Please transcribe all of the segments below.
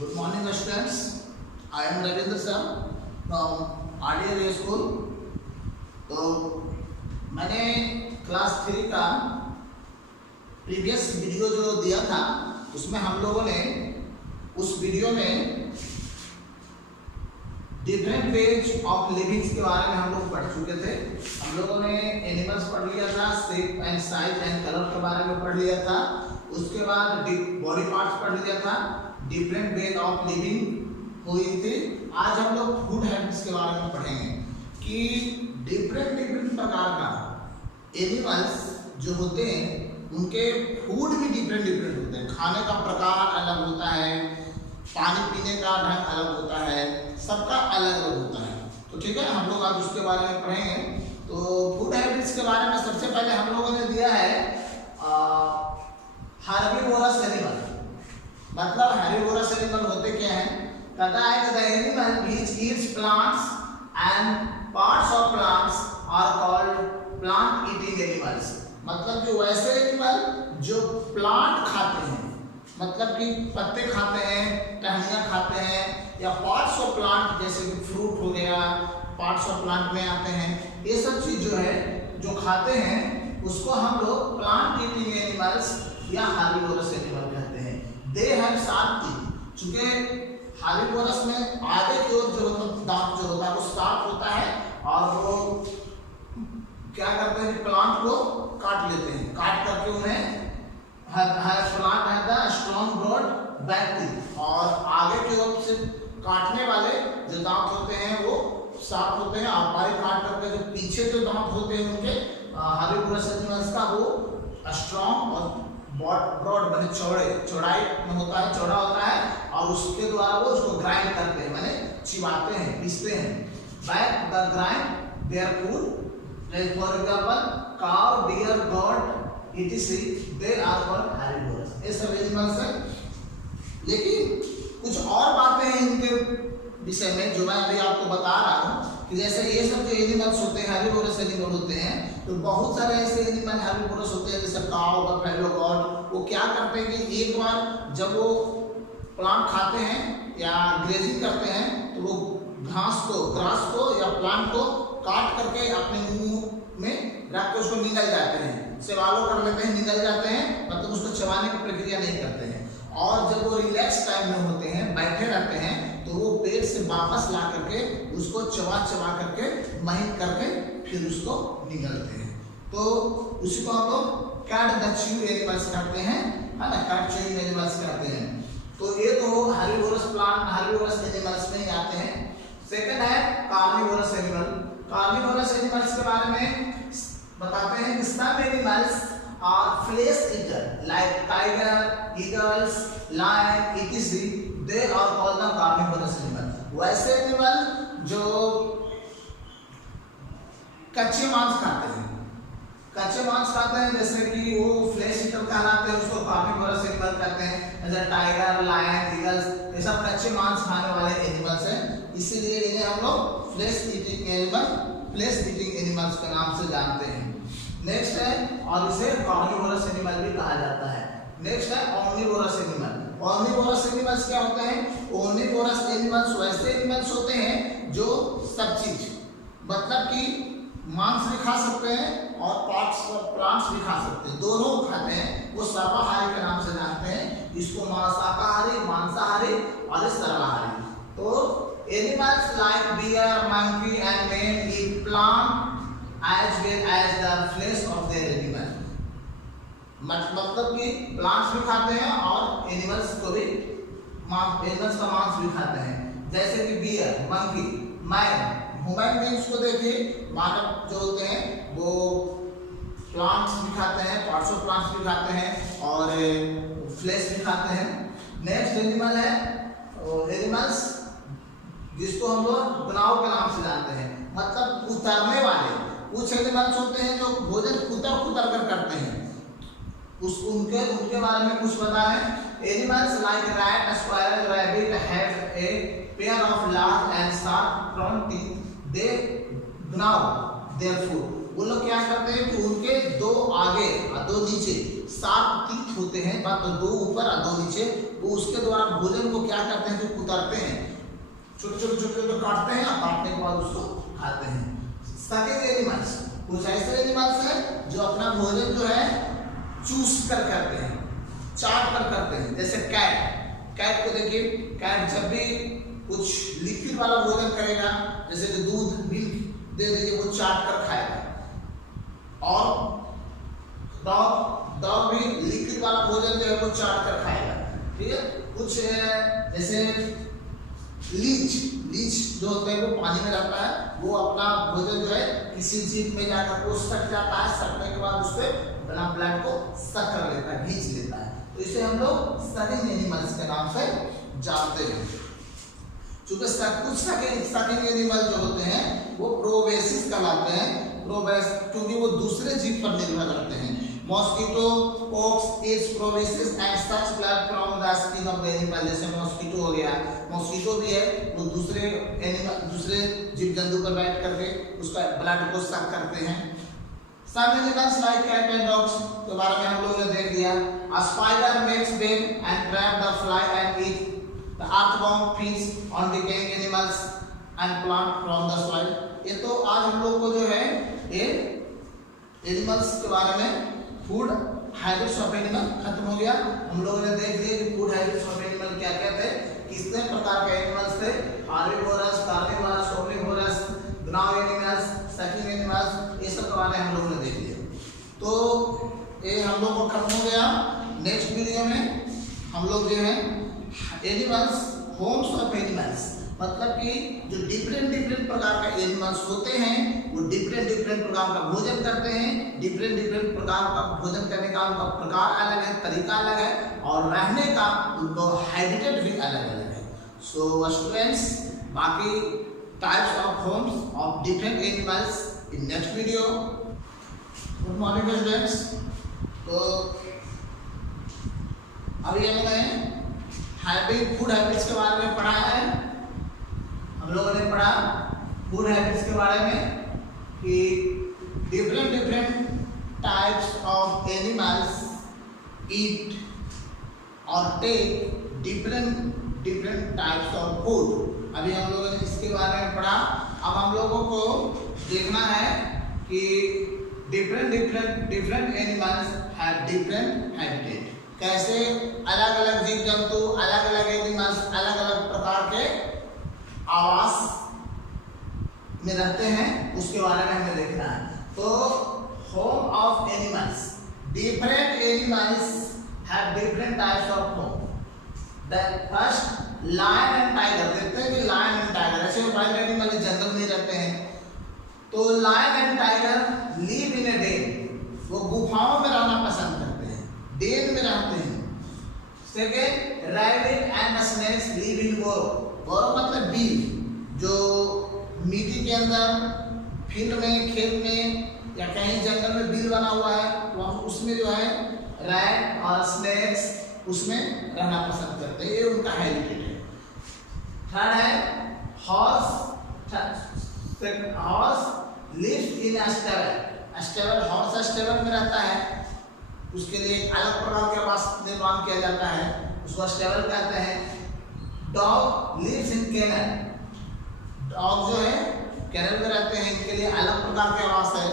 Good morning students. I am Ravindra sir from RDA school. तो मैंने class 3 का previous video जो दिया था उसमें हम लोगों ने उस वीडियो में डिफरेंट वेज ऑफ लिविंग्स के बारे में हम लोग पढ़ चुके थे। हम लोगों ने एनिमल्स पढ़ लिया था, shape and size and colour के बारे में पढ़ लिया था। उसके बाद बॉडी पार्ट्स पढ़ लिया था, डिफरेंट वेज ऑफ लिविंग हुई थी। आज हम लोग फूड हैबिट्स के बारे में पढ़ेंगे कि डिफरेंट प्रकार का एनिमल्स जो होते हैं उनके फूड भी डिफरेंट होते हैं। खाने का प्रकार अलग होता है, पानी पीने का ढंग अलग होता है, सबका अलग होता है। तो ठीक है, हम लोग आज उसके बारे में पढ़ेंगे। तो फूड हैबिट्स के बारे में सबसे पहले हम लोगों ने दिया है हर्बीवोरस एनिमल। मतलब हर्बीवोरस एनिमल होते क्या हैं? कहता है कि the animal which eats plants and parts of plants are called plant eating animals. मतलब कि वैसे एनिमल जो प्लांट खाते हैं, मतलब कि पत्ते खाते हैं, टहनियाँ खाते हैं, या पार्ट्स ऑफ प्लांट जैसे कि फ्रूट हो गया, पार्ट्स ऑफ प्लांट में आते हैं, ये सब चीज जो है जो खाते हैं उसको हम लोग प्लांट ईटिंग एनिमल्स या हर्बीवोरस एनिमल कहते हैं। They have sharp teeth. चूंकि हर्बीवोरस में आगे की ओर जो दांत जो होता है वो शार्प होता है और वो क्या करते हैं, प्लांट को काट लेते हैं। काट करके उन्हें प्लांट है the strong broad back teeth, और आगे की ओर से काटने वाले जो दांत होते हैं वो शार्प होते हैं, और बारीक काट करके जो पीछे जो दांत होते हैं उनके हर्बीवोरस एनिमल्स का वो स्ट्रॉन्ग और ब्रॉड माने चौड़ाई में होता है, चौड़ा होता है, और उसके द्वारा वो उसको ग्राइंड करते हैं, माने चिबाते हैं, पीसते हैं। Back the grind their food, for example cow, deer, goat, etc. they are called herbivores। ये सब एनिमल्स हैं। लेकिन कुछ और बातें हैं इनके विषय में जो मैं अभी आपको बता रहा हूँ कि जैसे ये सब जो एनिमल्स होते हैं, हर्बीवोरस एनिमल होते हैं, तो बहुत सारे ऐसे एनिमल हर्बीवोरस होते हैं जैसे काउ, बफेलो, गॉट। वो क्या करते हैं कि एक बार जब वो प्लांट खाते हैं या ग्रेजिंग करते हैं तो वो ग्रास को या प्लांट को काट करके अपने मुंह में रख के उसको निगल जाते हैं, सेवालो कर लेते हैं, निगल जाते हैं, मतलब उसको चबाने की प्रक्रिया नहीं करते हैं। और जब वो रिलैक्स टाइम में होते हैं, बैठे रहते हैं, तो वो पेट से वापस ला करके उसको चबा करके महीन करके फिर उसको निगलते हैं। तो उसी को हम लोग कैट द च्यू एनिमल्स कहते हैं, है ना, कैट च्यूइंग एनिमल्स कहते हैं। तो ये तो हर्बीवोरस एनिमल्स में ही आते हैं। सेकंड है कार्निवोरस एनिमल। कार्निवोरस एनिमल्स के बारे में बताते हैं कि some animals are flesh eater like tiger, eagles, lion, etc. They are called the carnivorous animal. वैसे एनिमल जो कच्चे मांस खाते हैं, जैसे कि वो फ्लेश ईटर कहलाते हैं, उसको कार्निवोरस एनिमल कहते हैं। जैसे टाइगर, लायन, ईगल्स, ये सब कच्चे मांस खाने वाले एनिमल्स हैं, इसीलिए इन्हें हम लोग फ्लेश ईटिंग एनिमल्स के नाम से जानते हैं। नेक्स्ट है, और इसे कार्निवोरस एनिमल भी कहा जाता है। नेक्स्ट है ओमनिवोरस एनिमल। ओमनिवोरस एनिमल्स क्या होते हैं? ओमनिवोरस एनिमल्स वैसे एनिमल्स होते हैं जो सब चीज, मतलब कि मांस भी खा सकते हैं और पार्ट्स ऑफ प्लांट्स भी खा सकते हैं, दोनों खाते हैं। वो सर्वाहारी के नाम से जानते हैं, इसको शाकाहारी, मांसाहारी और सर्वाहारी। तो animals like bear, monkey and man eat plant as well as the flesh of their animal। मतलब कि प्लांट्स भी खाते हैं और एनिमल्स का मांस भी खाते हैं। जैसे कि bear, monkey, man, human beings को देखिए, मानव जो होते हैं वो प्लांट्स भी खाते हैं, पार्ट्स ऑफ प्लांट्स भी खाते हैं और फ्लेश भी खाते हैं। नेक्स्ट एनिमल है एनिमल्स जिसको हम लोग गनाव के नाम से जानते हैं, मतलब उतरने वाले। कुछ एनिमल्स होते हैं जो भोजन कुतर कर करते हैं, उनके बारे में कुछ बताएं। Animals like rat, squirrel, rabbit have a pair of large and sharp front teeth. They gnaw their food। वो लोग क्या करते हैं कि उनके दो आगे और दो नीचे 7 टीथ होते हैं, बात तो 2 ऊपर और 2 नीचे, वो उसके द्वारा भोजन को क्या करते हैं कि कुतरते हैं, छोटे छोटे काटते हैं और काटने के बाद उसको खाते हैं। सकिंग एनिमल्स, कुछ ऐसे एनिमल्स हैं जो अपना भोजन जो है चूस कर करते हैं, चाट कर करते हैं। जैसे कैट को देखिए, कैट जब भी कुछ लिक्विड वाला भोजन करेगा, जैसे कि दूध मिल्क दे दीजिए, वो चाट कर खाएगा। और डॉग भी लिक्विड वाला भोजन जो है वो चाट कर खाएगा, ठीक है। कुछ जैसे लीच जो होता है वो पानी में रहता है, वो अपना भोजन जो है किसी जीव में जाकर वो सक जाता है, सकने के बाद उससे अपना ब्लड को सक कर लेता है, खींच लेता है। तो इसे हम लोग सकिंग एनिमल्स के नाम से जानते हैं। चूंकि कुछ सकिंग एनिमल जो होते हैं वो प्रोबेसिस कहलाते हैं, क्योंकि वो दूसरे जीव पर निर्भर करते हैं। Mosquito pokes is proboscis and such blood from the skin of the animal. जैसे मॉस्किटो हो गया, मॉस्किटो भी है, वो दूसरे जीव जंतु पर बैठ करके उसका ब्लड को सक करते हैं। Some animals like cat and dogs के बारे में हम लोगों ने देख लिया। A spider makes web and trap the fly and eat. The earthworm feeds on decaying animals and plant from the soil। ये तो आज हम लोग को जो है ये एनिमल्स के बारे में फूड हैबिट्स ऑफ एनिमल खत्म हो गया। हम लोगों ने देख लिया कि फूड हैबिट्स ऑफ एनिमल क्या क्या थे, कितने प्रकार के एनिमल्स थे, herbivorous, carnivorous, omnivorous, gnaw animals, sucking animals, ये सब के बारे में हम लोगों ने देख लिया। तो ये हम लोग को खत्म हो गया। नेक्स्ट वीडियो में हम लोग जो है एनिमल्स, होम्स ऑफ एनिमल्स, मतलब कि जो डिफरेंट प्रकार का एनिमल्स होते हैं वो डिफरेंट प्रकार का भोजन करते हैं, डिफरेंट प्रकार का भोजन करने का उनका प्रकार अलग है, तरीका अलग है, और रहने का उनको हैबिटेट भी अलग अलग है। सो स्टूडेंट्स, बाकी types of homes of different animals in next video. Good morning students. तो अभी हमने फूड हैबिट्स के बारे में पढ़ा है। हम लोगों ने पढ़ा फूड हैबिट्स के बारे में कि different types of animals eat और take different types of food. अभी हम लोगों ने इसके बारे में पढ़ा। अब हम लोगों को देखना है कि different animals have different habitat. कैसे अलग अलग जीव जंतु, अलग अलग एनिमल्स अलग अलग प्रकार के आवास में रहते हैं, उसके बारे में हमें देखना है। तो home of animals, different animals have different types of home. The first lion and tiger. देखते हैं कि लायन एंड टाइगर ऐसे वाइल्ड एनिमल जंगल में रहते हैं। तो lion and tiger live in a den, वो गुफाओं में रहना पसंद करते हैं, डेन में रहते हैं। Second, rabbit and snakes live in burrow मतलब बील, जो मिट्टी के अंदर फील्ड में, खेत में या कहीं जंगल में बिल बना हुआ है, वहाँ उसमें जो है रैट और स्नेक्स उसमें रहना पसंद करते हैं, ये उनका हैबिटेट है। थर्ड है horse lives in a stable. Horse stable में रहता है, उसके लिए एक अलग प्रकार के आवास निर्माण किया जाता है, उसको स्टेबल कहते हैं। Dog lives in kennel. Dog जो है केनल में रहते हैं, इनके लिए अलग प्रकार के आवास है।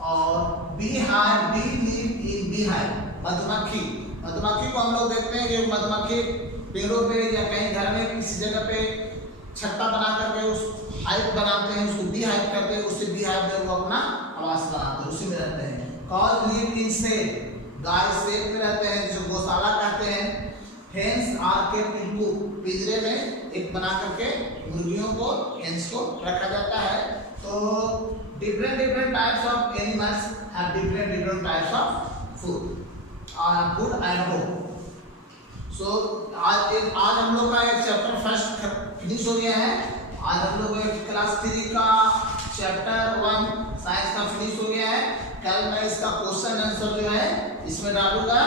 और बी लिव इन बीहाइव, मधुमक्खी। मधुमक्खी को हम लोग देखते हैं कि मधुमक्खी पेड़ों पे या कहीं घर में किसी जगह पे छत्ता बना करके उस हाइव बनाते हैं, उसको बी हाइव करते हैं, उससे बी हाइव में वो अपना आवास बनाते हैं, उसी में रहते हैं। कॉज लिव इन सेल, गाय सेल में रहते हैं, जिसे गौशाला कहते हैं। Hens are kept in coop, पिंजरे में एक बना करके मुर्गियों को, हेन्स को रखा जाता है। तो different types of animals have different types of food and home. So आज हम लोग का एक चैप्टर फर्स्ट फिनिश हो गया है। आज हम लोग क्लास 3 का चैप्टर 1 साइंस का फिनिश हो गया है। कल मैं इसका क्वेश्चन आंसर जो है इसमें डालूंगा।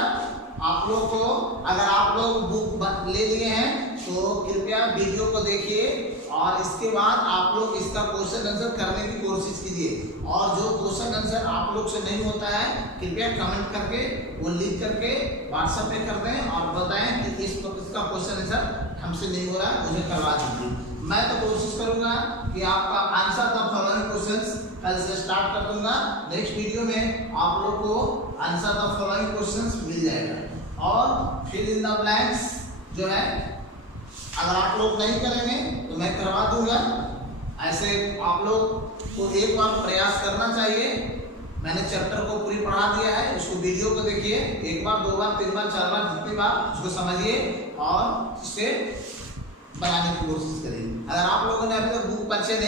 आप लोग को, अगर आप लोग बुक ले लिए हैं तो कृपया वीडियो को देखिए और इसके बाद आप लोग इसका क्वेश्चन आंसर करने की कोशिश कीजिए। और जो क्वेश्चन आंसर आप लोग से नहीं होता है कृपया कमेंट करके वो लिख करके व्हाट्सएप पे कर दें और बताएं कि इसका क्वेश्चन आंसर हमसे नहीं हो रहा, मुझे करवा दीजिए। मैं तो कोशिश करूंगा कि आपका आंसर द फॉलोइंग क्वेश्चंस कल से स्टार्ट कर दूंगा। नेक्स्ट वीडियो में आप लोग को आंसर द फॉलोइंग क्वेश्चंस मिल जाएगा। और फिल इन द ब्लैंक्स जो है अगर आप लोग नहीं करेंगे तो मैं करवा दूंगा। ऐसे आप लोग को एक बार प्रयास करना चाहिए। मैंने चैप्टर को पूरी पढ़ा दिया है, उसको वीडियो को देखिए एक बार, दो बार, तीन बार, चार बार, जितनी बार उसको समझिए और इसे बनाने की कोशिश करिए। अगर आप लोगों ने अभी तक बुक परचेज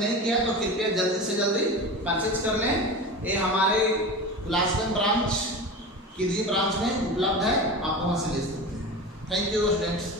नहीं किया तो कृपया जल्दी से जल्दी परचेज कर लें। ये हमारे क्लासगंज ब्रांच किडजी ब्रांच में उपलब्ध है, आप वहां से ले सकते हैं। Thank you students.